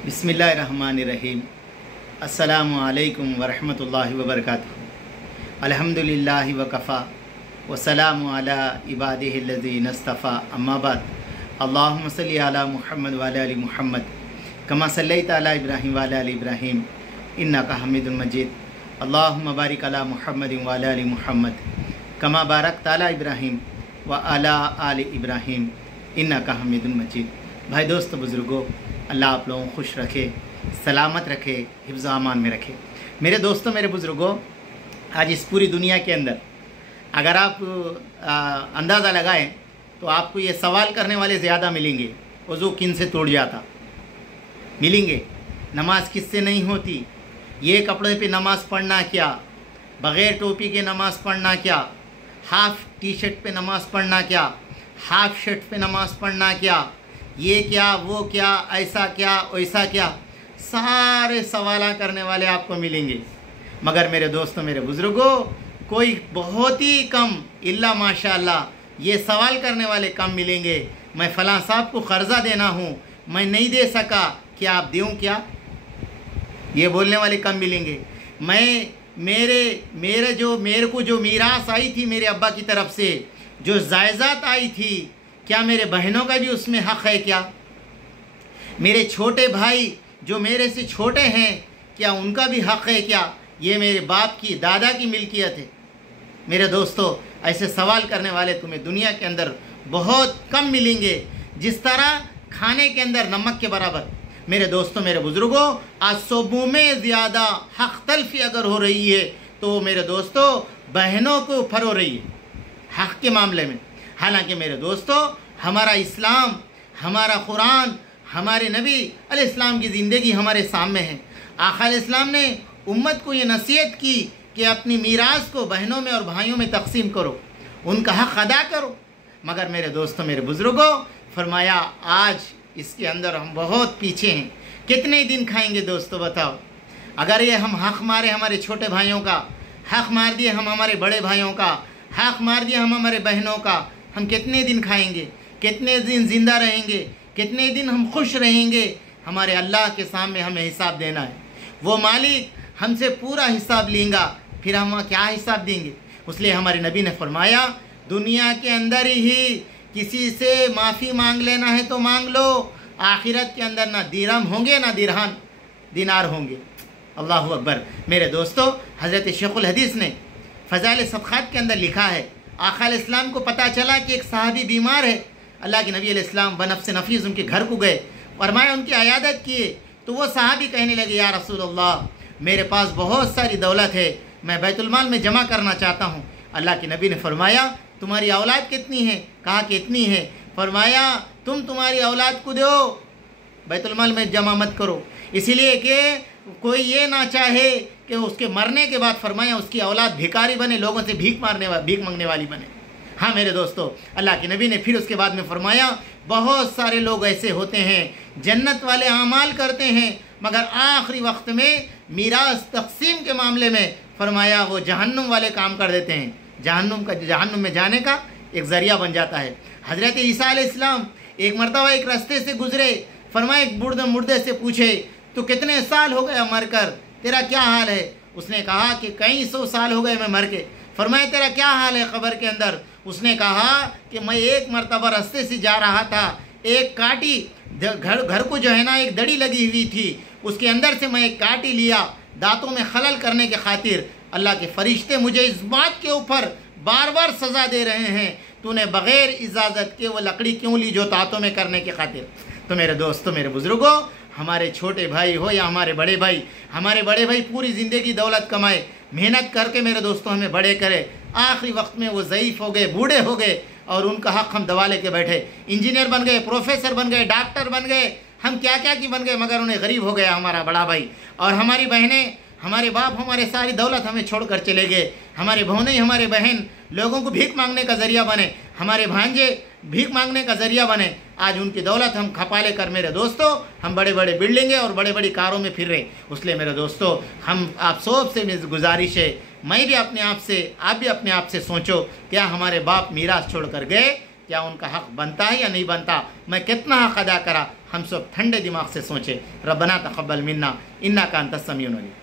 बिस्मिल्लाहिर्रहमानिर्रहीम। अस्सलामु अलैकुम वरहमतुल्लाहि वबरकातुहू। अल्हम्दुलिल्लाहि वकफ़ा वस्सलामु अला इबादिहिल्लज़ीना इस्तफ़ा। अम्मा बाद। अल्लाहुम्मा सल्लि अला मुहम्मद व अला आलि मुहम्मद कमा सल्लैता अला इब्राहीम व अला आलि इब्राहीम इन्नका हमीदुम मजीद। अल्लाहुम्मा बारिक अला मुहम्मद व अला आलि मुहम्मद कमा बारकता अला इब्राहीम व अला आलि इब्राहीम इन्नका हमीदुम मजीद। भाई दोस्त बुज़ुर्गों, अल्लाह आप लोगों को खुश रखे, सलामत रखे, हिफ्ज़ अमान में रखे। मेरे दोस्तों, मेरे बुज़ुर्गों, आज इस पूरी दुनिया के अंदर अगर आप अंदाज़ा लगाएं तो आपको ये सवाल करने वाले ज़्यादा मिलेंगे। वज़ू किन से टूट जाता मिलेंगे, नमाज किससे नहीं होती, ये कपड़े पे नमाज़ पढ़ना क्या, बग़ैर टोपी के नमाज़ पढ़ना क्या, हाफ़ टी शर्ट पे नमाज़ पढ़ना क्या, हाफ़ शर्ट पे नमाज़ पढ़ना क्या, ये क्या, वो क्या, ऐसा क्या, वैसा क्या, सारे सवाल करने वाले आपको मिलेंगे। मगर मेरे दोस्तों, मेरे बुज़ुर्गों, कोई बहुत ही कम, इल्ला माशाअल्लाह ये सवाल करने वाले कम मिलेंगे। मैं फ़लाँ साहब को कर्ज़ा देना हूँ, मैं नहीं दे सका, क्या आप दूँ क्या, ये बोलने वाले कम मिलेंगे। मेरे को जो मीरास आई थी मेरे अब्बा की तरफ से, जो जायदाद आई थी, क्या मेरे बहनों का भी उसमें हक़ है क्या, मेरे छोटे भाई जो मेरे से छोटे हैं क्या उनका भी हक़ है क्या, ये मेरे बाप की, दादा की मिल्कियत है। मेरे दोस्तों, ऐसे सवाल करने वाले तुम्हें दुनिया के अंदर बहुत कम मिलेंगे, जिस तरह खाने के अंदर नमक के बराबर। मेरे दोस्तों, मेरे बुज़ुर्गों, आज सोबों में ज़्यादा हक़ तलफ़ी अगर हो रही है तो मेरे दोस्तों बहनों को ऊपर हो रही है हक़ के मामले में। हालांकि मेरे दोस्तों, हमारा इस्लाम, हमारा कुरान, हमारे नबी अलैहिस्सलाम की ज़िंदगी हमारे सामने है। आका अलैहिस्सलाम ने उम्मत को ये नसीहत की कि अपनी मीरास को बहनों में और भाइयों में तकसीम करो, उनका हक़ अदा करो। मगर मेरे दोस्तों, मेरे बुज़ुर्गों, फरमाया आज इसके अंदर हम बहुत पीछे हैं। कितने दिन खाएंगे दोस्तों, बताओ। अगर ये हम हक़ मारे हमारे छोटे भाइयों का, हक़ मार दिए हम हमारे बड़े भाइयों का, हक़ मार दिया हम हमारे बहनों का, हम कितने दिन खाएंगे, कितने दिन ज़िंदा रहेंगे, कितने दिन हम खुश रहेंगे। हमारे अल्लाह के सामने हमें हिसाब देना है। वो मालिक हमसे पूरा हिसाब लेगा, फिर हम क्या हिसाब देंगे। इसलिए हमारे नबी ने फरमाया, दुनिया के अंदर ही किसी से माफ़ी मांग लेना है तो मांग लो, आखिरत के अंदर ना दिरहम होंगे ना दिनार होंगे। अल्लाह अकबर। मेरे दोस्तों, हज़रत शेखुल हदीस ने फ़ज़ाइल सदक़ात के अंदर लिखा है, आका अलैहिस्सलाम को पता चला कि एक सहाबी बीमार है। अल्लाह के नबी अलैहिस्सलाम बनफ़्स नफ़ीस उनके घर को गए, फरमाया उनकी अयादत किए। तो वो सहाबी कहने लगे, या रसूलल्लाह, मेरे पास बहुत सारी दौलत है, मैं बैतुलमाल में जमा करना चाहता हूँ। अल्लाह के नबी ने फरमाया, तुम्हारी औलाद कितनी है, कहा कि इतनी है। फरमाया, तुम तुम्हारी औलाद को दो, बैतुलमाल में जमा मत करो, इसीलिए कि कोई ये ना चाहे कि उसके मरने के बाद, फरमाया, उसकी औलाद भिखारी बने, लोगों से भीख मांगने वाली बने। हाँ मेरे दोस्तों, अल्लाह के नबी ने फिर उसके बाद में फरमाया, बहुत सारे लोग ऐसे होते हैं जन्नत वाले आमाल करते हैं, मगर आखिरी वक्त में मीरास तकसीम के मामले में फरमाया वो जहन्नुम वाले काम कर देते हैं। जहन्नुम में जाने का एक ज़रिया बन जाता है। हज़रत ईसा अलैहिस्सलाम एक मरतबा एक रास्ते से गुजरे, फरमाया एक मुर्दे से पूछे, तो कितने साल हो गए मर कर, तेरा क्या हाल है। उसने कहा कि कई 100 साल हो गए मैं मर के। फरमाया, तेरा क्या हाल है कब्र के अंदर। उसने कहा कि मैं एक मरतबा रास्ते से जा रहा था, एक काटी घर को जो है ना एक दड़ी लगी हुई थी, उसके अंदर से मैं एक काटी लिया, दांतों में खलल करने के खातिर। अल्लाह के फरिश्ते मुझे इस बात के ऊपर बार बार सज़ा दे रहे हैं, तूने बग़ैर इजाज़त के वो लकड़ी क्यों ली जो दांतों में करने के खातिर। तो मेरे दोस्तों, मेरे बुज़ुर्गों, हमारे छोटे भाई हो या हमारे बड़े भाई पूरी ज़िंदगी दौलत कमाए, मेहनत करके मेरे दोस्तों हमें बड़े करे, आखिरी वक्त में वो ज़ईफ़ हो गए, बूढ़े हो गए, और उनका हक़ हम दबा लेके बैठे। इंजीनियर बन गए, प्रोफेसर बन गए, डॉक्टर बन गए, हम क्या क्या की बन गए, मगर उन्हें गरीब हो गया हमारा बड़ा भाई। और हमारी बहनें, हमारे बाप, हमारे सारी दौलत हमें छोड़कर चले गए। हमारे भौने, हमारे बहन लोगों को भीख मांगने का ज़रिया बने, हमारे भांजे भीख मांगने का ज़रिया बने। आज उनकी दौलत हम खपा लेकर मेरे दोस्तों हम बड़े बड़े बिल्डिंगें और बड़े बड़ी कारों में फिर रहे। इसलिए मेरे दोस्तों, हम आप सब से गुजारिश है, मैं भी अपने आप से, आप भी अपने आप से सोचो, क्या हमारे बाप मीरास छोड़ कर गए, क्या उनका हक़ बनता है या नहीं बनता, मैं कितना हक़ अदा करा। हम सब ठंडे दिमाग से सोचें। रब्बना तक़ब्बल मिन्ना इन्नका अंतस समीउल अलीम।